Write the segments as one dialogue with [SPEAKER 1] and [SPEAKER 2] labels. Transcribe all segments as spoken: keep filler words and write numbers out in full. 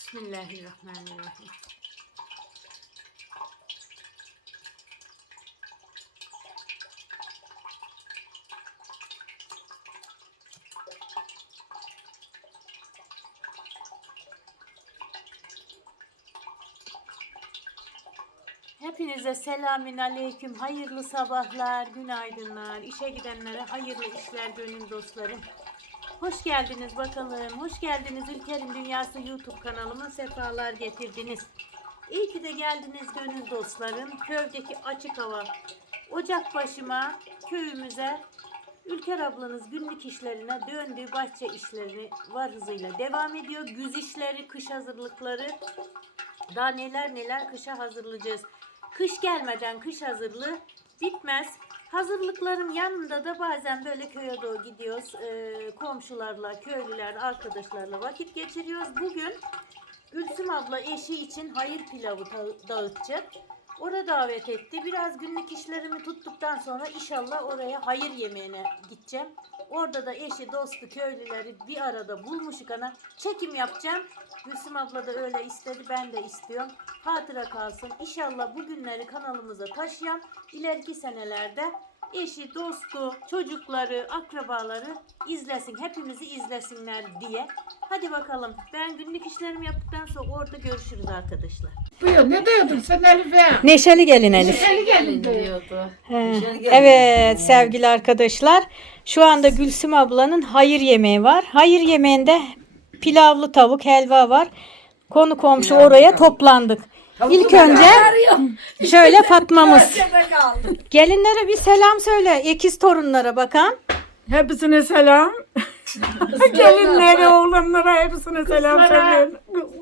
[SPEAKER 1] Bismillahirrahmanirrahim. Hepinize selamün aleyküm, hayırlı sabahlar, günaydınlar, işe gidenlere hayırlı işler gönül dostlarım. Hoş geldiniz bakalım, hoş geldiniz Ülker'in Dünyası YouTube kanalıma sefalar getirdiniz. İyi ki de geldiniz gönül dostlarım, köydeki açık hava, ocak başıma, köyümüze. Ülker ablanız günlük işlerine döndü, bahçe işleri var hızıyla devam ediyor. Güz işleri, kış hazırlıkları, daha neler neler kışa hazırlayacağız. Kış gelmeden kış hazırlığı bitmez. Hazırlıkların yanında da bazen böyle köye doğru gidiyoruz. Ee, komşularla, köylüler, arkadaşlarla vakit geçiriyoruz. Bugün Gülsüm abla eşi için hayır pilavı dağıtacak. Orada davet etti. Biraz günlük işlerimi tuttuktan sonra inşallah oraya hayır yemeğine gideceğim. Orada da eşi, dostu, köylüleri bir arada bulmuşuk ana. Çekim yapacağım. Gülsüm abla da öyle istedi. Ben de istiyorum. Hatıra kalsın. İnşallah bu günleri kanalımıza taşıyan ileriki senelerde eşi, dostu, çocukları, akrabaları izlesin. Hepimizi izlesinler diye. Hadi bakalım. Ben günlük işlerimi yaptıktan sonra orada görüşürüz arkadaşlar.
[SPEAKER 2] Buyur, ne diyordun sen Elif'e?
[SPEAKER 1] Neşeli gelin Elif.
[SPEAKER 2] Neşeli gelin diyordu.
[SPEAKER 1] He, evet sevgili arkadaşlar. Şu anda Gülsüm ablanın hayır yemeği var. Hayır yemeğinde pilavlı tavuk, helva var. Konu komşu oraya toplandık. İlk önce şöyle Fatma'mız. Gelinlere bir selam söyle. Ekiz torunlara bakan.
[SPEAKER 2] Hepsine selam. Gelinlere, oğlanlara hepsine selam söyleyin.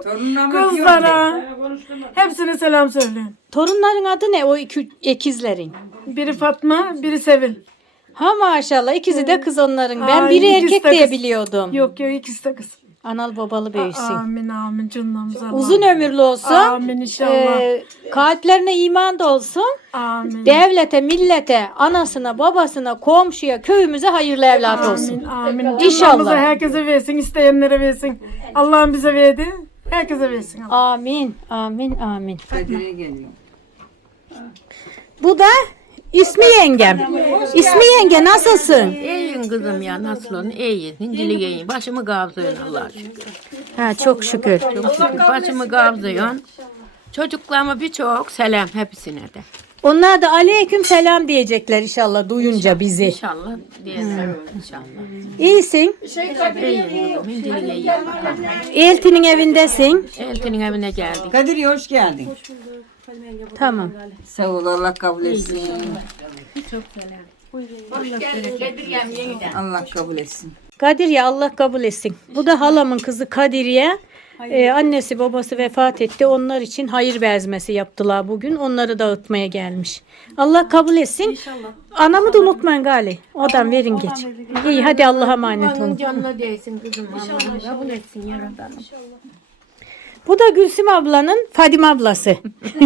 [SPEAKER 2] Kızlara. Hepsine selam söyleyin.
[SPEAKER 1] Torunların adı ne o iki ekizlerin?
[SPEAKER 2] Biri Fatma, biri Sevil.
[SPEAKER 1] Ha maşallah ikisi de kız onların. Ben
[SPEAKER 2] Ay,
[SPEAKER 1] biri
[SPEAKER 2] ikisi
[SPEAKER 1] erkek
[SPEAKER 2] de
[SPEAKER 1] diye
[SPEAKER 2] kız.
[SPEAKER 1] biliyordum.
[SPEAKER 2] Yok yok ikisi de kız.
[SPEAKER 1] Analı babalı büyüsün.
[SPEAKER 2] Amin amin cümlemiz Allah.
[SPEAKER 1] Uzun ömürlü olsun.
[SPEAKER 2] Amin inşallah.
[SPEAKER 1] Ee, kalplerine iman da olsun.
[SPEAKER 2] Amin.
[SPEAKER 1] Devlete, millete, anasına, babasına, komşuya, köyümüze hayırlı evlat olsun.
[SPEAKER 2] Amin amin.
[SPEAKER 1] İnşallah.
[SPEAKER 2] Cümlemize herkese versin, isteyenlere versin. Allah'ım bize verdi. Herkese versin. Allah.
[SPEAKER 1] Amin, amin, amin.
[SPEAKER 3] Kadir'e geliyor.
[SPEAKER 1] Bu da İsmi yengem. İsmi yenge nasılsın?
[SPEAKER 4] İyiyim kızım ya, nasıl olun? İyiyim. Dili iyi. Başımı kavzıyorsun Allah'a şükür.
[SPEAKER 1] Ha çok şükür.
[SPEAKER 4] Çok şükür. Başımı kavzıyorsun. Çocuklarıma birçok selam hepsine de.
[SPEAKER 1] Onlar da aleyküm selam diyecekler inşallah duyunca bizi.
[SPEAKER 4] İnşallah diyelim. İnşallah.
[SPEAKER 1] İyisin.
[SPEAKER 4] İyiyim kızım. Dili iyi.
[SPEAKER 1] Eltinin evindesin.
[SPEAKER 4] Eltinin evine geldik.
[SPEAKER 3] Kadir hoş geldin.
[SPEAKER 1] Tamam.
[SPEAKER 3] Sağ ol Allah kabul etsin. Allah kabul etsin.
[SPEAKER 1] Kadiriye Allah kabul etsin. Bu da halamın kızı Kadiriye. Ee, annesi babası vefat etti. Onlar için hayır bezmesi yaptılar bugün. Onları dağıtmaya gelmiş. Allah kabul etsin. İnşallah. Anamı da unutmayın Gali. Odan verin geç. İyi hadi Allah'a emanet olun.
[SPEAKER 4] Canına değsin kızım. Allah'ım kabul etsin yaradanım.
[SPEAKER 1] Bu da Gülsüm ablanın Fadime ablası.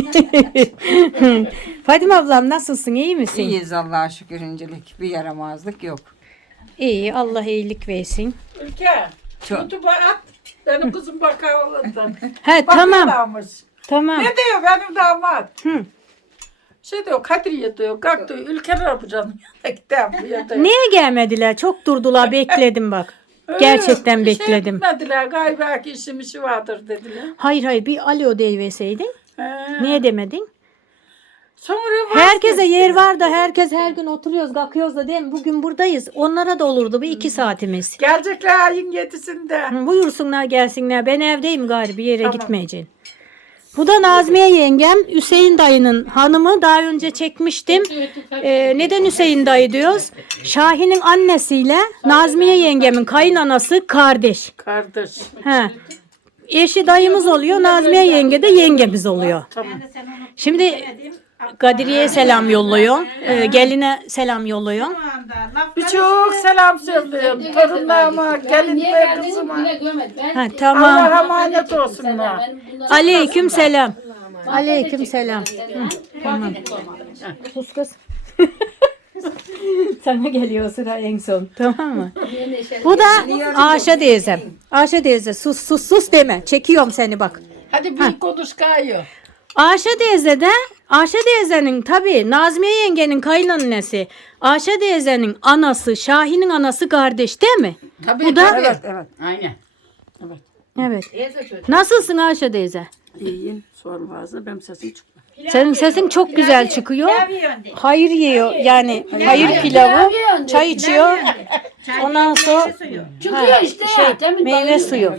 [SPEAKER 1] Fadime ablam nasılsın? İyi misin?
[SPEAKER 3] İyiyiz Allah'a şükür öncelik. Bir yaramazlık yok.
[SPEAKER 1] İyi. Allah iyilik versin.
[SPEAKER 2] Ülke.
[SPEAKER 3] Çok.
[SPEAKER 2] YouTube'a at. Benim kızım bakar olandan.
[SPEAKER 1] He tamam.
[SPEAKER 2] Bakıyorlarmış.
[SPEAKER 1] Tamam.
[SPEAKER 2] Ne diyor benim damat?
[SPEAKER 1] Hı.
[SPEAKER 2] Şey diyor Kadriye diyor. Kalk diyor. Ülker yapacağım. Gidem buraya diyor.
[SPEAKER 1] Niye gelmediler? Çok durdular. Bekledim bak. Gerçekten
[SPEAKER 2] Şey
[SPEAKER 1] bekledim.
[SPEAKER 2] gitmediler. Galiba ki işim işi vardır dediler.
[SPEAKER 1] Hayır hayır bir alo deyiverseydin.
[SPEAKER 2] He.
[SPEAKER 1] Niye demedin?
[SPEAKER 2] Sonra
[SPEAKER 1] Herkese
[SPEAKER 2] vazgeçti.
[SPEAKER 1] yer var da herkes her gün oturuyoruz kalkıyoruz da değil mi? Bugün buradayız. Onlara da olurdu bir iki saatimiz.
[SPEAKER 2] Gelecekler ayın yedisinde.
[SPEAKER 1] Hı, buyursunlar gelsinler. Ben evdeyim gari bir yere
[SPEAKER 2] Tamam.
[SPEAKER 1] gitmeyeceğim. Bu da Nazmiye yengem. Hüseyin dayının hanımı. Daha önce çekmiştim. Ee, neden Hüseyin dayı diyoruz? Şahin'in annesiyle Nazmiye yengemin kayınanası kardeş.
[SPEAKER 2] Kardeş.
[SPEAKER 1] He. Eşi dayımız oluyor. Nazmiye yenge de yengemiz oluyor.
[SPEAKER 2] Tamam.
[SPEAKER 1] Şimdi Kadiriye'ye selam yolluyor. Ee, geline selam yolluyor.
[SPEAKER 2] Birçok selam söylüyorum. Torunlarıma, gelinime, kızıma.
[SPEAKER 1] Ha,
[SPEAKER 2] Allah
[SPEAKER 1] tamam.
[SPEAKER 2] emanet olsunlar.
[SPEAKER 1] Aleyküm selam. Aleyküm selam. Hı, tamam. Sus kız. Sana geliyor sıra en son. Tamam mı? Bu da Ayşe teyzem. Ayşe teyze sus sus sus deme. Çekiyorum seni bak.
[SPEAKER 2] Hadi bir konuş kayıyor.
[SPEAKER 1] Ayşe teyze de Ayşe teyzenin tabii Nazmiye yengenin kaynannesi. Ayşe teyzenin anası, Şahin'in anası kardeş değil mi?
[SPEAKER 2] Tabii,
[SPEAKER 1] Bu da-
[SPEAKER 2] tabii.
[SPEAKER 3] Evet, evet.
[SPEAKER 2] Aynen.
[SPEAKER 1] Evet. Nasılsın Ayşe teyze?
[SPEAKER 2] İyiyim. Sorun varsa benim sesim çıkmıyor.
[SPEAKER 1] Senin sesin çok güzel çıkıyor. Hayır yiyor yani hayır pilavı, çay içiyor. Ondan sonra
[SPEAKER 4] Çıkıyor işte
[SPEAKER 1] şey,
[SPEAKER 4] ya. Demin
[SPEAKER 1] meyve
[SPEAKER 4] bayılıyor.
[SPEAKER 1] suyu.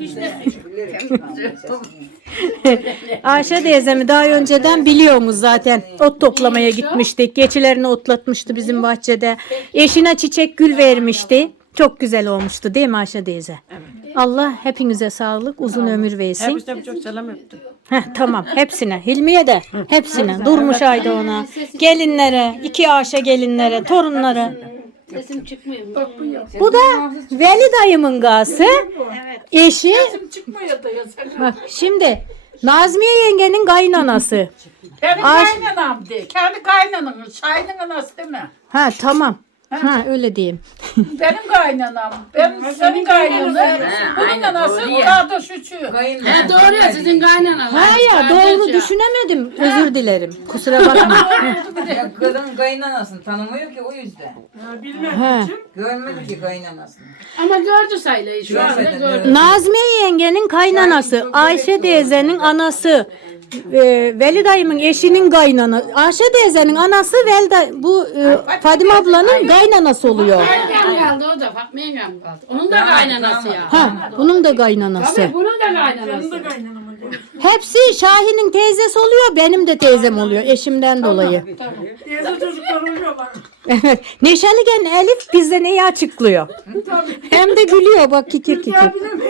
[SPEAKER 1] Ayşe teyzemi daha önceden biliyorsunuz zaten. Ot toplamaya gitmiştik. Geçilerini otlatmıştı bizim bahçede. Eşine çiçek gül vermişti. Çok güzel olmuştu değil mi Ayşe teyze? Allah hepinize sağlık, uzun ömür versin.
[SPEAKER 2] Hepsine çok selam öptüm.
[SPEAKER 1] Heh, tamam hepsine. Hilmiye de hepsine. Durmuş ayda ona. Gelinlere, iki Ayşe gelinlere, torunlara.
[SPEAKER 4] Sesim çıkmıyor.
[SPEAKER 1] Bu da Veli dayımın gası. Eşi.
[SPEAKER 2] Sesim çıkmıyor da ya sen.
[SPEAKER 1] Bak şimdi Nazmiye yengenin kaynanası.
[SPEAKER 2] Benim
[SPEAKER 1] Ay-
[SPEAKER 2] kaynanam de. Kendi kaynanamın. Şahin'in anası değil mi?
[SPEAKER 1] Ha tamam. Ha öyle diyeyim.
[SPEAKER 2] Benim kaynanam. Ben senin kaynanın. Bunun anası kardeş üçü.
[SPEAKER 4] He doğru ya sizin kaynanalar.
[SPEAKER 1] Ha ya doğru düşünemedim. Özür dilerim. Kusura bakma.
[SPEAKER 3] Ya kadın kaynanasını tanımıyor ki o yüzden.
[SPEAKER 1] Ha.
[SPEAKER 3] Görmedi ki kaynanasını.
[SPEAKER 4] Ama gördü sayılayı şu anda
[SPEAKER 3] Görmedi,
[SPEAKER 4] gördü.
[SPEAKER 1] Nazmiye yengenin kaynanası, Ayşe teyzenin anası, e, Veli dayımın eşinin kaynanası, Ayşe teyzenin anası Veli day- bu e, Fadime ablanın kaynanası oluyor.
[SPEAKER 4] Yengem kaldı o da Fatma yengem kaldı. Onun da kaynanası ya.
[SPEAKER 1] Ha, bunun da kaynanası.
[SPEAKER 4] Tabii bunun da kaynanası.
[SPEAKER 1] Hepsi Şahin'in teyzesi oluyor, benim de teyzem oluyor eşimden dolayı.
[SPEAKER 2] Teyze çocuklar uyuyorlar.
[SPEAKER 1] Evet. Neşeligen Elif bizde neyi açıklıyor. Hem de gülüyor bak kikir kikir.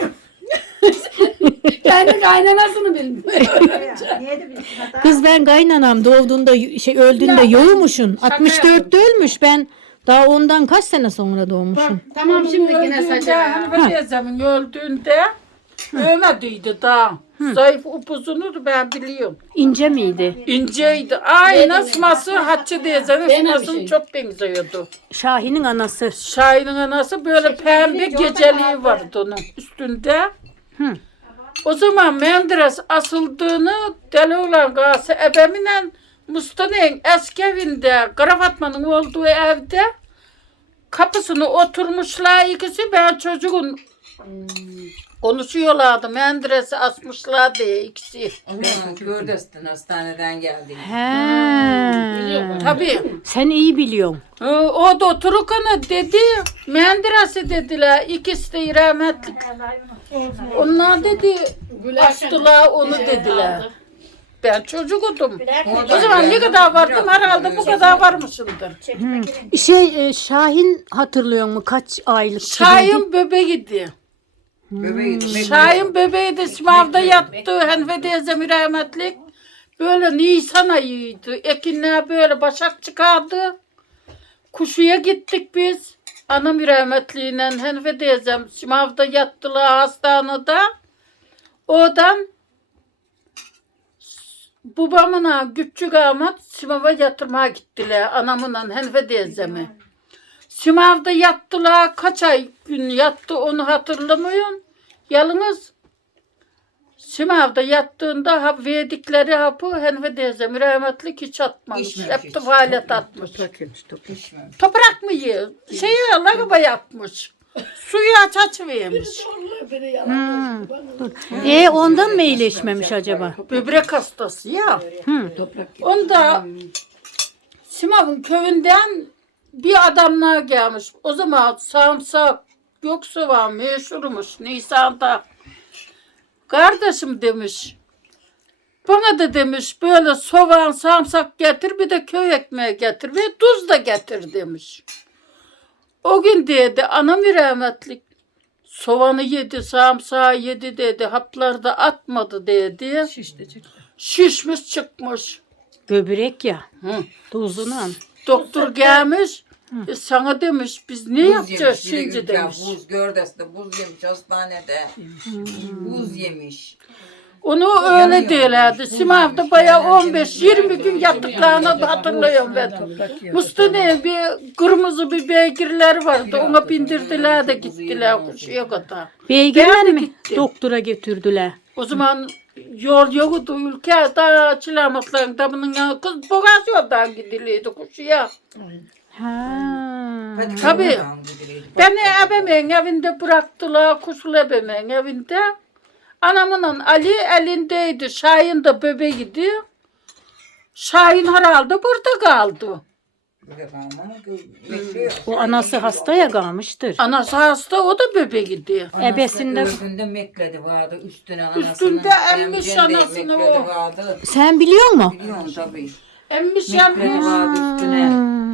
[SPEAKER 4] Kendi kaynanasını bilmiyor.
[SPEAKER 1] Kız ben kaynanam doğduğunda şey öldüğünde yoğumuşsun. altmış dörtte ölmüş ben. Daha ondan kaç sene sonra doğmuşum.
[SPEAKER 4] Tamam şimdi yine
[SPEAKER 2] Öldüğünde,
[SPEAKER 4] saçma.
[SPEAKER 2] hani teyzemin öldüğünde ölmediydi daha. Zayıf upuzundu ben biliyorum.
[SPEAKER 1] İnce miydi?
[SPEAKER 2] İnceydi. Aynı sıması Hatice teyzenin
[SPEAKER 4] Benim
[SPEAKER 2] sımasını
[SPEAKER 4] şey.
[SPEAKER 2] çok benziyordu.
[SPEAKER 1] Şahin'in anası.
[SPEAKER 2] Şahin'in anası böyle pembe geceliği vardı onun üstünde.
[SPEAKER 1] Hı.
[SPEAKER 2] O zaman Menderes asıldığını deli olan gası ebeminen Mustafa'nın eski evinde Karafatma'nın olduğu evde kapısını oturmuşlar ikisi ben çocuğun konuşuyorlardı. Menderes'i asmışlar diye ikisi.
[SPEAKER 3] O zaman Gördestin hastaneden geldi.
[SPEAKER 1] He.
[SPEAKER 2] Tabii.
[SPEAKER 1] Sen iyi biliyorsun.
[SPEAKER 2] Ee, O da otururken dedi, Menderes'i dediler, ikisi de rahmetlik. Onlar dedi, astılar onu dediler. Ben çocukudum. O zaman ne kadar vardım herhalde bu kadar varmışımdır.
[SPEAKER 1] Şey e, Şahin hatırlıyor mu kaç aylık? gibiydi?
[SPEAKER 2] Şahin bebeğiydi.
[SPEAKER 3] Bebeği
[SPEAKER 2] Şahin bebeği de sınavda yattı. Hanife teyzem rahmetlik. Böyle Nisan ayıydı. Ekinler böyle başak çıkardı. Kuşuya gittik biz. Anam rahmetliyle Hanife teyzem sınavda yattılar hastanede. Oradan babamla küçük amat sınava yatırmaya gittiler. Anamla Hanife teyzemi. Sınavda yattılar. Kaç ay gün yattı onu hatırlamıyorum. Yalnız sınavda yattığında hap verdikleri hapı Hanife teyzem rahmetlik hiç atmamış.
[SPEAKER 3] İçmemiş
[SPEAKER 2] Hep
[SPEAKER 3] hiç.
[SPEAKER 2] tuvalet atmış.
[SPEAKER 3] pişmemiş.
[SPEAKER 2] Toprak mı yiyor? Şeyi lagaba yapmış. Suyu aç aç vermiş.
[SPEAKER 1] E ondan mı iyileşmemiş acaba?
[SPEAKER 2] Böbrek hastası ya. Onda Simav'ın köyünden bir adamlar gelmiş. O zaman sarımsak yoksa var meşhurmuş Nisan'da. Kardeşim demiş. Bana da demiş böyle soğan sarımsak getir bir de köy ekmeği getir ve tuz da getir demiş. O gün dedi anam rahmetlik soğanı yedi sarımsağı yedi dedi hapları da atmadı dedi. Şişmiş çıkmış.
[SPEAKER 1] Böbrek ya.
[SPEAKER 2] Hı.
[SPEAKER 1] Tuzundan.
[SPEAKER 2] Doktor gelmiş. E, sana demiş biz ne
[SPEAKER 3] Buz
[SPEAKER 2] yapacağız
[SPEAKER 3] yemiş, biri
[SPEAKER 2] şimdi
[SPEAKER 3] ülke,
[SPEAKER 2] demiş.
[SPEAKER 3] Buz Gördes'te buz yemiş hastanede. Buz yemiş.
[SPEAKER 2] Onu öyle diyorlardı. Simav'da bayağı on beş yirmi gün yattıklarını da hatırlıyorum ben. Mustafa bir kırmızı bir beygirler vardı. Ona bindirdiler de gittiler kuşuya kadar.
[SPEAKER 1] Beygirler
[SPEAKER 2] Ben de
[SPEAKER 1] mi
[SPEAKER 2] gittim.
[SPEAKER 1] doktora götürdüler?
[SPEAKER 2] O zaman yol yoktu ülke da Çılamakların damının yanı kız boğaz yoldan gidiliydi kuşuya.
[SPEAKER 1] Ha.
[SPEAKER 2] Tabii. Beni ebemeyin evinde bıraktılar, kuşul ebemeyin evinde. Anamın Ali elindeydi, Şahin de bebeğiydi. Şahin herhalde burada kaldı.
[SPEAKER 1] O anası hastaya kalmıştır.
[SPEAKER 2] Anası hasta, o da bebeğiydi.
[SPEAKER 1] Ebesinde-
[SPEAKER 3] Üstünde mekledi vardı. Üstüne anasının.
[SPEAKER 2] Üstünde emmiş
[SPEAKER 3] emcende
[SPEAKER 2] anasını
[SPEAKER 3] mekledi
[SPEAKER 2] o.
[SPEAKER 3] vardı.
[SPEAKER 1] Sen biliyor musun?
[SPEAKER 3] Biliyorum tabii.
[SPEAKER 2] Emmiş
[SPEAKER 3] Mekledi
[SPEAKER 2] emmiş.
[SPEAKER 3] vardı üstüne.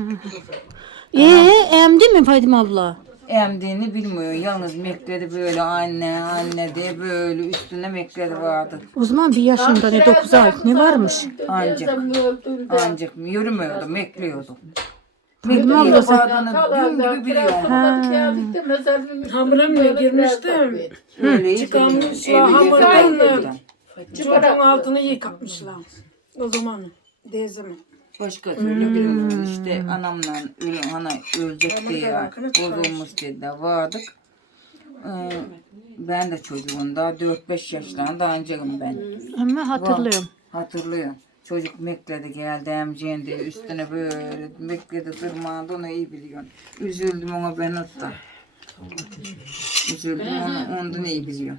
[SPEAKER 1] Ee, emdi mi Fadime abla?
[SPEAKER 3] Emdiğini bilmiyor. Yalnız mekledi böyle anne anne diye böyle üstüne mekledi vardı.
[SPEAKER 1] O zaman bir yaşında ne dokuz ay ne varmış?
[SPEAKER 3] Ancak. Ancak yürümüyordu, mekliyordu.
[SPEAKER 1] Fadime abla sen...
[SPEAKER 3] Bağdanı gün gibi biliyorum.
[SPEAKER 2] Hamurumla girmiştim.
[SPEAKER 3] Öyle
[SPEAKER 5] Çıkarmış
[SPEAKER 3] evde
[SPEAKER 5] ya, hamurdan
[SPEAKER 3] gezerdi.
[SPEAKER 5] Çocuğun altını yıkatmışlar. O zaman teyzemin.
[SPEAKER 3] Başka türlü bilmiyorum. İşte anamla ölüm, ana ölecek diye bozulmuş dedi vardık. Ee, ben de çocuğunda dört beş yaşlarında ancakım ben.
[SPEAKER 1] Ama hatırlıyorum.
[SPEAKER 3] Hatırlıyorum. Çocuk mekledi geldi emceğin diye üstüne böyle mekledi tırmandı onu iyi biliyorum. Üzüldüm ona ben hatta. Üzüldüm onu ondan iyi biliyorum.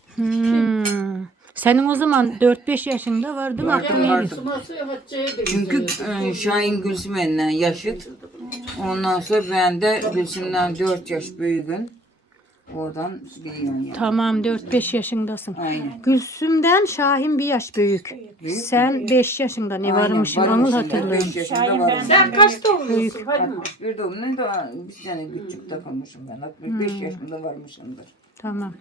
[SPEAKER 1] Hmm. Senin o zaman dört beş yaşında vardı mı? Aklın
[SPEAKER 3] Vardı.
[SPEAKER 1] neydi?
[SPEAKER 3] Çünkü e, Şahin Gülsüm'le yaşıt. Ondan sonra ben de Gülsüm'den dört yaş büyüğüm. Oradan biliyorum yani.
[SPEAKER 1] Tamam dört beş yaşındasın.
[SPEAKER 3] Aynen.
[SPEAKER 1] Gülsüm'den Şahin bir yaş büyük. Sen beş yaşında ne varmışsın
[SPEAKER 3] Aynen,
[SPEAKER 1] onu
[SPEAKER 3] varmışım ben,
[SPEAKER 1] hatırlıyorum.
[SPEAKER 3] beş yaşında varım.
[SPEAKER 2] Sen kaçta oluyorsun?
[SPEAKER 3] altmış bir doğum ne de bir tane küçük takılmışım ben. altmış beş yaşında varmışımdır.
[SPEAKER 1] Tamam.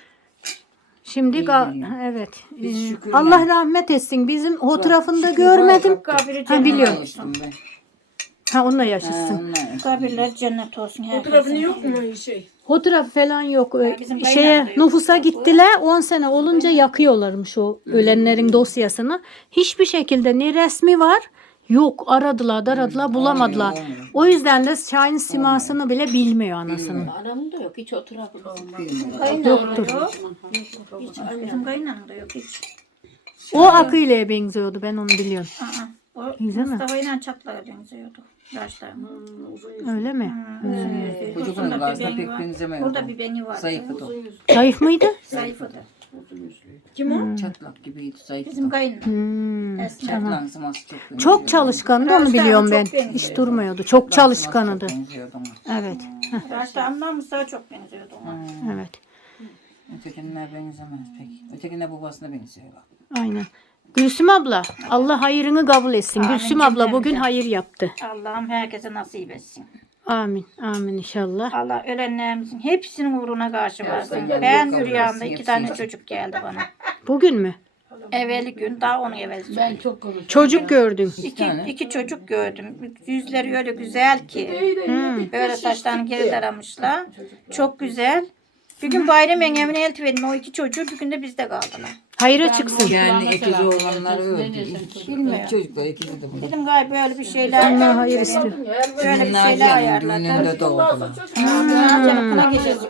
[SPEAKER 1] Şimdi
[SPEAKER 3] İyi
[SPEAKER 1] ga-
[SPEAKER 3] biliyorum.
[SPEAKER 1] evet.
[SPEAKER 3] Biz
[SPEAKER 1] Ee,
[SPEAKER 3] şükürler.
[SPEAKER 1] Allah rahmet etsin. Bizim o tarafında
[SPEAKER 3] Şükür
[SPEAKER 1] görmedim.
[SPEAKER 3] var, kabri
[SPEAKER 1] Ha
[SPEAKER 3] cennet
[SPEAKER 1] biliyorum.
[SPEAKER 3] olmuştum ben.
[SPEAKER 1] Ha onunla
[SPEAKER 3] Ha,
[SPEAKER 1] yaşasın.
[SPEAKER 3] onunla yaşadım.
[SPEAKER 6] Kabirler cennet olsun herkesin.
[SPEAKER 5] Fotoğrafını yok mu şey?
[SPEAKER 1] O taraf falan yok. Ee,
[SPEAKER 6] bizim
[SPEAKER 1] Şeye
[SPEAKER 6] kaynağında yok.
[SPEAKER 1] nüfusa gittiler. on sene olunca yakıyorlarmış o ölenlerin dosyasını. Hiçbir şekilde ne resmi var yok. Aradılar, daradılar, bulamadılar.
[SPEAKER 3] olmuyor, olmuyor.
[SPEAKER 1] O yüzden de Şahin simasını bile bilmiyor anasının.
[SPEAKER 6] Anamın da yok hiç oturabilir.
[SPEAKER 3] Bilmiyorum.
[SPEAKER 1] Yoktur.
[SPEAKER 6] Hiç bizim kaynanam da yok hiç.
[SPEAKER 1] O Akı'yla benziyordu. Ben onu biliyorum.
[SPEAKER 6] Aa, o
[SPEAKER 1] Güzel mi?
[SPEAKER 6] Mustafa ile Çatlak'a benziyordu. Yaşlarına.
[SPEAKER 1] Öyle mi?
[SPEAKER 3] Çocuğun karşısında pek benzemiyordu.
[SPEAKER 6] Burada bir beni vardı.
[SPEAKER 3] Zayıftı o.
[SPEAKER 1] Zayıf mıydı?
[SPEAKER 6] Zayıfıdı.
[SPEAKER 5] Kim o?
[SPEAKER 3] Çatlak gibiydi zayıftı.
[SPEAKER 6] Bizim kaynanam.
[SPEAKER 1] Hmm.
[SPEAKER 6] Esmer.
[SPEAKER 3] Çatlak sıması çok benziyordu.
[SPEAKER 1] Çok çalışkandı onu biliyorum ben. Hiç durmuyordu. Çok çalışkanıdı.
[SPEAKER 3] Çok benziyordu ama.
[SPEAKER 1] Evet.
[SPEAKER 6] Yaşta amcam Mustafa çok benziyordu ona.
[SPEAKER 1] Evet.
[SPEAKER 3] Ötekiler benzemez pek. Ötekiler babasına benziyor.
[SPEAKER 1] Aynen. Gülsüm abla Allah hayırını kabul etsin.
[SPEAKER 6] Amin
[SPEAKER 1] Gülsüm abla
[SPEAKER 6] cümlemize.
[SPEAKER 1] bugün hayır yaptı.
[SPEAKER 6] Allah'ım herkese nasip etsin.
[SPEAKER 1] Amin. Amin inşallah.
[SPEAKER 6] Allah ölenlerimizin hepsinin uğruna karşı varsın.
[SPEAKER 3] Allah
[SPEAKER 6] Ben
[SPEAKER 3] kabul
[SPEAKER 6] rüyamda
[SPEAKER 3] etsin,
[SPEAKER 6] iki tane
[SPEAKER 3] hepsini.
[SPEAKER 6] çocuk geldi bana.
[SPEAKER 1] Bugün mü?
[SPEAKER 6] Evveli gün daha onun evveli. Ben çok
[SPEAKER 1] Çocuk gördün.
[SPEAKER 6] İki, iki çocuk gördüm. Yüzleri öyle güzel ki. Böyle saçlarını geri taramışlar. Çok güzel. Bir gün bayram evine eltiverdim. O iki çocuğu bir gün de bizde kaldılar.
[SPEAKER 1] Hayıra çıksın.
[SPEAKER 3] Yani ikizi olanlar öldü. İlk,
[SPEAKER 6] Bilmiyorum.
[SPEAKER 3] ilk çocuklar ikisi de burada.
[SPEAKER 6] Dedim galiba böyle bir şeyler.
[SPEAKER 1] Allah hayır istiyor.
[SPEAKER 6] Böyle bir şeyler
[SPEAKER 3] Naciye'nin
[SPEAKER 6] ayarladı.
[SPEAKER 3] düğününde doğdular.
[SPEAKER 6] Naciye'nin kına gecesi.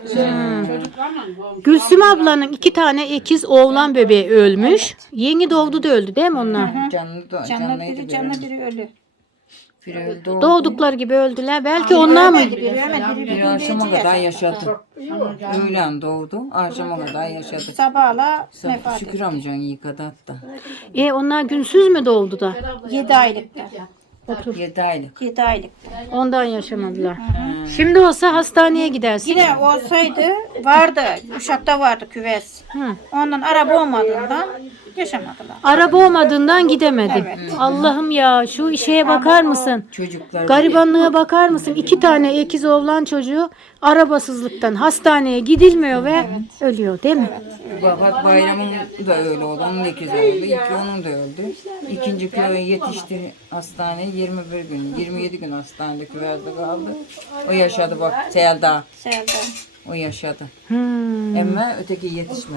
[SPEAKER 1] Gülsüm ablanın iki tane ikiz oğlan bebeği ölmüş. Yeni doğdu da öldü değil mi onlar?
[SPEAKER 3] Canlı da,
[SPEAKER 6] Canlı
[SPEAKER 3] canlıydı
[SPEAKER 6] biri
[SPEAKER 3] biri.
[SPEAKER 6] canlı biri ölü.
[SPEAKER 3] Biri öldü.
[SPEAKER 1] Doğdukları gibi öldüler. Belki onlar mı?
[SPEAKER 6] Biri ölmedi biri bir
[SPEAKER 3] Biri
[SPEAKER 6] gün
[SPEAKER 3] akşama
[SPEAKER 6] gece
[SPEAKER 3] kadar
[SPEAKER 6] yaşadı.
[SPEAKER 3] yaşadı. Öğlen doğdu. Akşama kadar yaşadı.
[SPEAKER 6] Sabahla vefat
[SPEAKER 3] Şükür
[SPEAKER 6] etti.
[SPEAKER 3] amcan yıkadı hatta.
[SPEAKER 1] E onlar günsüz mü doğdu da?
[SPEAKER 6] Yedi aylıktı.
[SPEAKER 3] Yedi aylık.
[SPEAKER 6] Yedi aylıktı.
[SPEAKER 1] Ondan yaşamadılar. Şimdi olsa hastaneye gidersin.
[SPEAKER 6] Yine olsaydı vardı. Uşak'ta vardı küves.
[SPEAKER 1] Hı.
[SPEAKER 6] Ondan araba olmadığından yaşamadılar.
[SPEAKER 1] Araba olmadığından gidemedim. Allah'ım ya şu işe bakar mısın?
[SPEAKER 3] Çocuklar
[SPEAKER 1] Garibanlığa bakar mısın? İki tane ikiz oğlan çocuğu arabasızlıktan hastaneye gidilmiyor ve ölüyor değil mi?
[SPEAKER 3] Bak bayramın da öyle oldu. Onun ikizi oldu. İki onun da öldü. İkinci köye yetişti hastaneye yirmi bir gün. yirmi yedi gün hastanede küvezde kaldı. O yaşadı bak Selda.
[SPEAKER 6] Selda.
[SPEAKER 3] O yaşadı.
[SPEAKER 1] Hmm.
[SPEAKER 3] Ama öteki yetişmedi.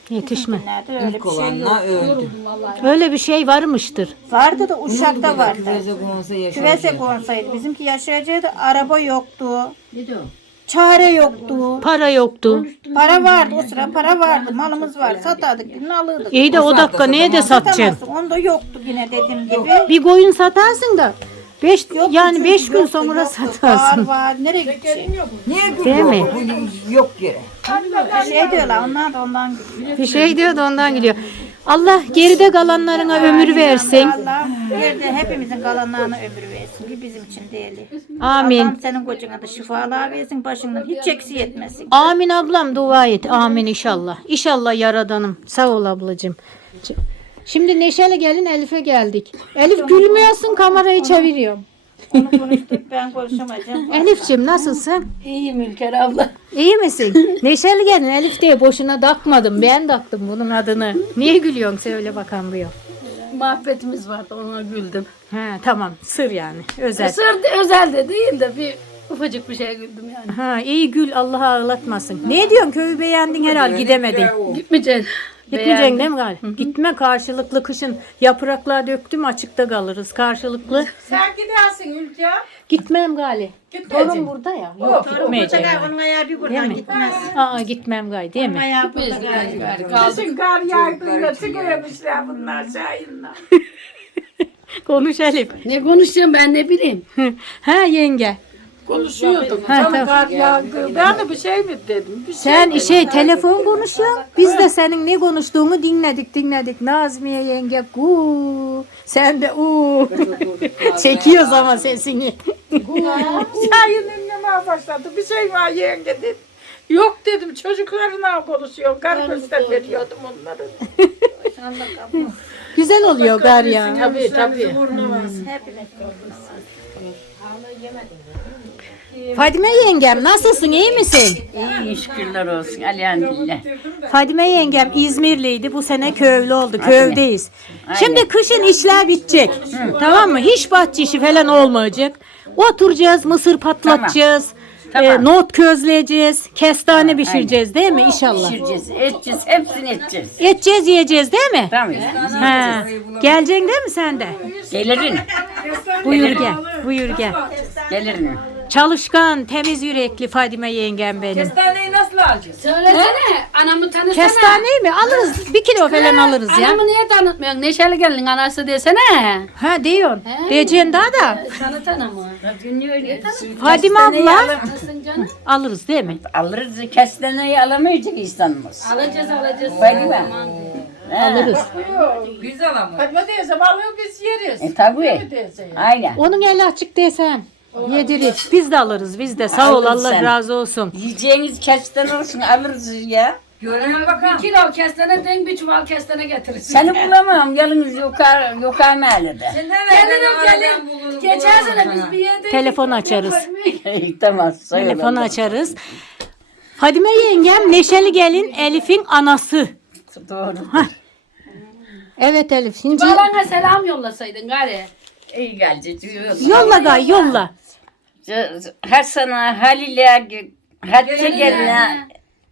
[SPEAKER 1] Yetişme.
[SPEAKER 6] Nerede öyle
[SPEAKER 3] İlk
[SPEAKER 6] bir şey yok.
[SPEAKER 3] olanla öldü.
[SPEAKER 1] Öyle bir şey varmıştır.
[SPEAKER 6] Vardı da Uşak'ta vardı.
[SPEAKER 3] Küveze konsa yaşadı.
[SPEAKER 6] Küvese konsaydı. Bizimki yaşayacaktı. Araba yoktu. Çare yoktu.
[SPEAKER 1] Para yoktu.
[SPEAKER 6] Para vardı o sıra para vardı. Malımız vardı. Satardık birini alırdık.
[SPEAKER 1] İyi de o dakika neye de satacaksın?
[SPEAKER 6] Satamazsın. Onda yoktu yine dediğim gibi.
[SPEAKER 1] Bir koyun satarsın da beş
[SPEAKER 6] Yoktu
[SPEAKER 1] yani
[SPEAKER 6] çünkü,
[SPEAKER 1] beş gün
[SPEAKER 6] yoktu,
[SPEAKER 1] sonra
[SPEAKER 6] yoktu.
[SPEAKER 1] satarsın.
[SPEAKER 6] Var var. Nereye gidecek?
[SPEAKER 3] Niye
[SPEAKER 1] Değil
[SPEAKER 3] gülüyor?
[SPEAKER 1] mi?
[SPEAKER 3] Bu yok yere.
[SPEAKER 6] Bir şey diyorlar. Onlar da ondan gidiyor.
[SPEAKER 1] Bir şey diyor da ondan gidiyor. Allah geride kalanlarına ömür versin.
[SPEAKER 6] Allah yerde hepimizin kalanlarına ömür versin. Bir bizim için değil.
[SPEAKER 1] Amin.
[SPEAKER 6] Allah'ım senin kocana da şifalar versin. Başından hiç eksiği etmesin.
[SPEAKER 1] Amin ablam dua et. Amin inşallah. İnşallah yaradanım. Sağ ol ablacığım. Ç- Şimdi Neşeli gelin Elif'e geldik. Elif gülmüyorsun kamerayı çeviriyorum.
[SPEAKER 6] Onu konuştuk ben konuşamayacağım.
[SPEAKER 1] Elif'ciğim nasılsın?
[SPEAKER 5] İyiyim Ülker abla.
[SPEAKER 1] İyi misin? Neşeli gelin Elif diye boşuna takmadım. Ben taktım bunun adını. Niye gülüyorsun söyle bakalım bu yok.
[SPEAKER 5] Muhabbetimiz vardı ona güldüm.
[SPEAKER 1] He tamam sır yani özel.
[SPEAKER 5] Sır özel de değil de bir ufacık bir şeye güldüm yani.
[SPEAKER 1] Ha iyi gül Allah'a ağlatmasın. Ne diyorsun köyü beğendin herhal gidemedin.
[SPEAKER 5] Gitmeyeceksin.
[SPEAKER 1] Gitmeyeceksin değil mi gal? Gitme karşılıklı kışın yapraklar döktüm açıkta kalırız karşılıklı.
[SPEAKER 2] Sen gidersin Ülke.
[SPEAKER 1] Gitmem gali. Torun burada ya. Yok gitmeyeceğim.
[SPEAKER 6] Onun ayağı bir buradan gitmez.
[SPEAKER 1] Aa gitmem gali değil mi?
[SPEAKER 6] Ayağı burada.
[SPEAKER 2] Kışın kar yağdığında çıkıyormuşlar bunlar şahinler.
[SPEAKER 1] Konuş Elif.
[SPEAKER 5] Ne konuşacağım ben ne bileyim.
[SPEAKER 1] ha yenge.
[SPEAKER 2] Konuşuyordum.
[SPEAKER 1] Ha,
[SPEAKER 2] Canım
[SPEAKER 1] tamam.
[SPEAKER 2] kar yağdı. Ben de bir şey mi dedim? Bir
[SPEAKER 1] Sen
[SPEAKER 2] şey
[SPEAKER 1] şey telefon konuşuyorsun. Biz de senin ne konuştuğunu dinledik dinledik. Nazmiye yenge ku. Sen de u. Çekiyoruz ama sesini.
[SPEAKER 2] Şahin dinlemeye başladı. Bir şey var yenge dedim. Yok dedim çocuklarına konuşuyor. Kar göster veriyordum onları.
[SPEAKER 1] Güzel oluyor gar ya.
[SPEAKER 2] Tabii tabii.
[SPEAKER 1] Fadime yengem nasılsın iyi misin?
[SPEAKER 4] İyi şükürler olsun elhamdülillah.
[SPEAKER 1] Fadime yengem İzmirliydi. Bu sene köylü oldu. Köydeyiz. Şimdi kışın işler bitecek. Tamam mı? Hiç bahçe işi falan olmayacak. Oturacağız, mısır patlatacağız.
[SPEAKER 4] Tamam.
[SPEAKER 1] e, nohut közleyeceğiz. Kestane pişireceğiz değil mi inşallah?
[SPEAKER 4] Pişireceğiz, edeceğiz, hepsini edeceğiz.
[SPEAKER 1] Edeceğiz, yiyeceğiz değil mi?
[SPEAKER 4] Tamam.
[SPEAKER 1] Ha. Geleceksin değil mi sen de?
[SPEAKER 4] Gelirim,
[SPEAKER 1] Buyur gel. Buyur gel.
[SPEAKER 4] gelirim.
[SPEAKER 1] Çalışkan, temiz yürekli Fadime yengem benim.
[SPEAKER 3] Kestaneyi nasıl alacağız?
[SPEAKER 5] Söylesene anamı tanısana.
[SPEAKER 1] Kestaneyi mi? Alırız. Bir kilo falan alırız ya.
[SPEAKER 5] Anamı niye tanıtmıyorsun? Neşeli gelin anası desene.
[SPEAKER 1] Ha diyorsun. Diyeceksin daha da.
[SPEAKER 5] Tanıt anamı.
[SPEAKER 1] Fadime abla
[SPEAKER 5] Nasılsın canım?
[SPEAKER 1] alırız değil mi?
[SPEAKER 4] Alırız, kestaneyi alamayacak insanımız.
[SPEAKER 5] Alacağız alacağız.
[SPEAKER 4] Bak mı?
[SPEAKER 1] Alırız.
[SPEAKER 3] Biz alamayız.
[SPEAKER 2] Fatma teyze balığı biz yeriz.
[SPEAKER 4] E tabii.
[SPEAKER 2] Teyze ya.
[SPEAKER 4] Aynen.
[SPEAKER 1] Onun eli açık desen. Yedirir. Biz de alırız. Biz de. Sağ ol.
[SPEAKER 4] Aldın
[SPEAKER 1] Allah
[SPEAKER 4] sen.
[SPEAKER 1] razı olsun.
[SPEAKER 4] Yiyeceğiniz kestane olsun alırız ya.
[SPEAKER 3] Görelim bakalım.
[SPEAKER 5] Bir kilo kestane denk bir çuval kestane getirirsin.
[SPEAKER 4] Seni bulamam. Yalnız yokar, yokar mahallede.
[SPEAKER 5] Gelirim gelin. Geçen sene biz bir yerde.
[SPEAKER 1] Telefon açarız.
[SPEAKER 4] Tamam.
[SPEAKER 1] Telefon açarız. Fadime yengem Neşeli gelin Elif'in anası.
[SPEAKER 4] Doğru.
[SPEAKER 1] Evet Elif. Şimdi
[SPEAKER 5] Balana selam yollasaydın gari.
[SPEAKER 4] İyi gelecek.
[SPEAKER 1] yolla gay yolla.
[SPEAKER 4] Her sana Halil'e, Hatice geline,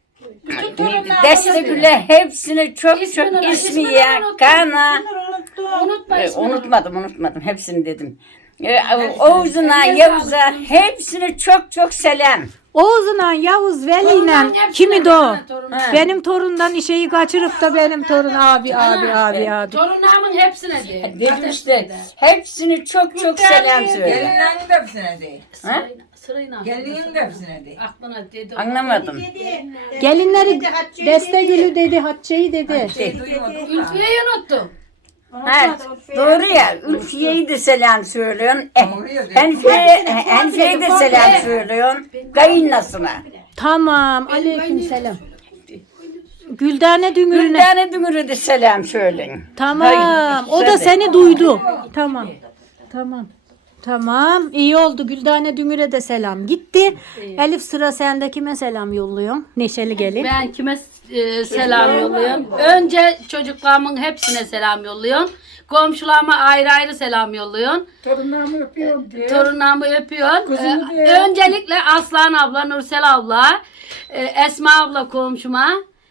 [SPEAKER 4] Destegül'e hepsini çok
[SPEAKER 5] İsmini-
[SPEAKER 4] çok
[SPEAKER 5] ismini
[SPEAKER 4] ismiye,
[SPEAKER 5] unuttum.
[SPEAKER 4] Kana.
[SPEAKER 5] Unutma
[SPEAKER 4] E,
[SPEAKER 5] ismini.
[SPEAKER 4] unutmadım unutmadım hepsini dedim. E, Oğuz'una, Yavuz'a hepsini çok çok selam.
[SPEAKER 1] Oğuz'la Yavuz Veli'yle kimi de o? Benim torundan işeyi kaçırıp da benim torun abi abi abi abi.
[SPEAKER 5] Torunlarımın hepsine de.
[SPEAKER 4] Dedim işte hepsini çok çok selam söyle.
[SPEAKER 3] Gelinlerin de hepsine değil.
[SPEAKER 4] Ha?
[SPEAKER 5] Sırayla.
[SPEAKER 3] Gelinin de hepsine değil.
[SPEAKER 5] Aklına dedi.
[SPEAKER 4] Anlamadım.
[SPEAKER 1] Gelinleri Destegül'ü dedi, Hatice'yi dedi.
[SPEAKER 5] Ülfiye'yi unuttum.
[SPEAKER 4] Ha, doğru ya. Ülfiye'yi de selam söylüyorsun. E, Henfiye'ye Henfiye'ye de selam söylüyorsun. Kayınlasına.
[SPEAKER 1] Tamam. Aleyküm selam. Güldane Düngür'üne.
[SPEAKER 4] Güldane Dümür'e de selam söyleyin.
[SPEAKER 1] Tamam. O da seni duydu. Tamam. Tamam. Tamam. İyi oldu. Güldane Düngür'e de selam gitti. Elif sıra sende kime selam yolluyorsun? Neşeli gelin.
[SPEAKER 5] Ben kime e, selam yolluyorum? Önce çocuklarımın hepsine selam yolluyorum. Komşularıma ayrı ayrı selam yolluyorum.
[SPEAKER 2] Torunlarımı öpüyorum diye.
[SPEAKER 5] Torunlarımı öpüyorum.
[SPEAKER 2] Kuzunu
[SPEAKER 5] Ee,
[SPEAKER 2] diye.
[SPEAKER 5] öncelikle Aslan abla, Nursel abla, e, Esma abla komşuma.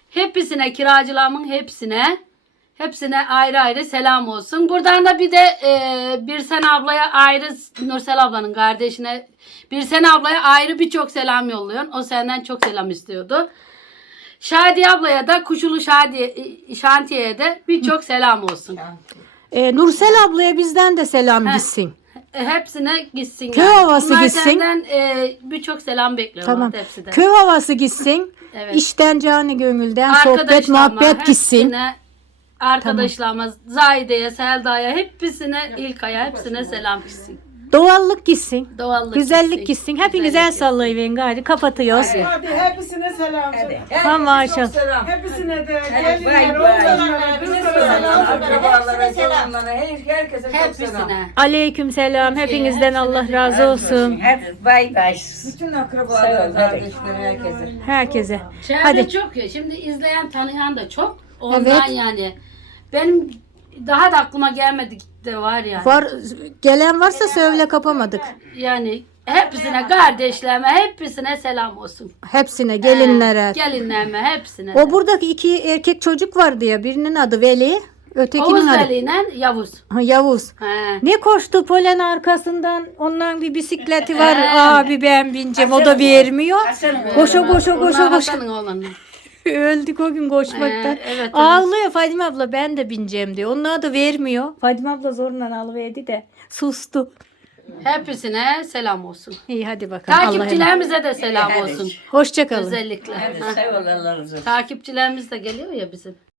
[SPEAKER 5] Hepsine, kiracılarımın hepsine, hepsine ayrı ayrı selam olsun. Buradan da bir de e, Birsen ablaya ayrı, Nursel ablanın kardeşine, Birsen ablaya ayrı birçok selam yolluyorsun. O senden çok selam istiyordu. Şadiye ablaya da, Kuşulu Şadiye, Şantiye'ye de birçok selam olsun.
[SPEAKER 1] Ee, Nursel ablaya bizden de selam gitsin.
[SPEAKER 5] E, Hepsine gitsin.
[SPEAKER 1] Köy
[SPEAKER 5] yani.
[SPEAKER 1] havası
[SPEAKER 5] Bunlar
[SPEAKER 1] gitsin.
[SPEAKER 5] senden e, birçok selam bekliyorlar
[SPEAKER 1] Tamam.
[SPEAKER 5] hepsi de.
[SPEAKER 1] Köy havası gitsin.
[SPEAKER 5] Evet.
[SPEAKER 1] İşten canı gönülden sohbet
[SPEAKER 5] Arkadaşlarıma,
[SPEAKER 1] muhabbet gitsin.
[SPEAKER 5] hepsine, arkadaşlarıma, Zahide'ye, Selda'ya, hepsine, İlkay'a, hepsine selam gitsin.
[SPEAKER 1] Doğallık gitsin.
[SPEAKER 5] Doğallık
[SPEAKER 1] Güzellik gitsin. Hepiniz el sallayıverin gari. Kapatıyoruz.
[SPEAKER 7] Hadi hepsine selam söyle.
[SPEAKER 1] Ha maşallah.
[SPEAKER 7] Hepsine de
[SPEAKER 3] Bay
[SPEAKER 7] gelinler,
[SPEAKER 3] bay.
[SPEAKER 7] oğlanlara, kızlara selam söyle.
[SPEAKER 3] Akrabalara, torunlara, herkese çok selam.
[SPEAKER 5] Hepsine.
[SPEAKER 1] Aleyküm selam. Hepinizden Allah razı olsun.
[SPEAKER 4] Hadi bay bay.
[SPEAKER 3] Bütün akrabalara, kardeşlere, herkese.
[SPEAKER 1] Herkese.
[SPEAKER 5] Çevre
[SPEAKER 1] Hadi.
[SPEAKER 5] çok ya. Şimdi izleyen, tanıyan da çok. Ondan
[SPEAKER 1] Evet.
[SPEAKER 5] yani. Benim daha da aklıma gelmedik de var yani.
[SPEAKER 1] Var, gelen varsa söyle kapamadık.
[SPEAKER 5] Yani hepsine, kardeşlerime, hepsine selam olsun.
[SPEAKER 1] Hepsine, gelinlere.
[SPEAKER 5] He, gelinlerime, hepsine.
[SPEAKER 1] O buradaki iki erkek çocuk vardı ya. Birinin adı Veli, ötekinin
[SPEAKER 5] Oğuz
[SPEAKER 1] adı
[SPEAKER 5] Veli'yle Yavuz.
[SPEAKER 1] ha, Yavuz.
[SPEAKER 5] He.
[SPEAKER 1] Ne koştu polen arkasından. Ondan bir bisikleti var.
[SPEAKER 5] He.
[SPEAKER 1] Abi ben bineceğim. O da vermiyor. Koşa koşa
[SPEAKER 5] Onlar
[SPEAKER 1] koşa koşa.
[SPEAKER 5] Hasan'ın oğlanı.
[SPEAKER 1] Öldük o gün koşmaktan.
[SPEAKER 5] Ee, evet,
[SPEAKER 1] Ağlıyor Fadime abla ben de bineceğim diyor. Onlar da vermiyor. Fadime abla zorla alıverdi de sustu.
[SPEAKER 5] Hepsine selam olsun.
[SPEAKER 1] İyi hadi bakalım. Allah'a emanet.
[SPEAKER 5] Takipçilerimize de selam olsun.
[SPEAKER 1] Hoşça kalın.
[SPEAKER 5] Özellikle.
[SPEAKER 4] Sağ ol Allah razı olsun.
[SPEAKER 5] Takipçilerimiz de geliyor ya bizim.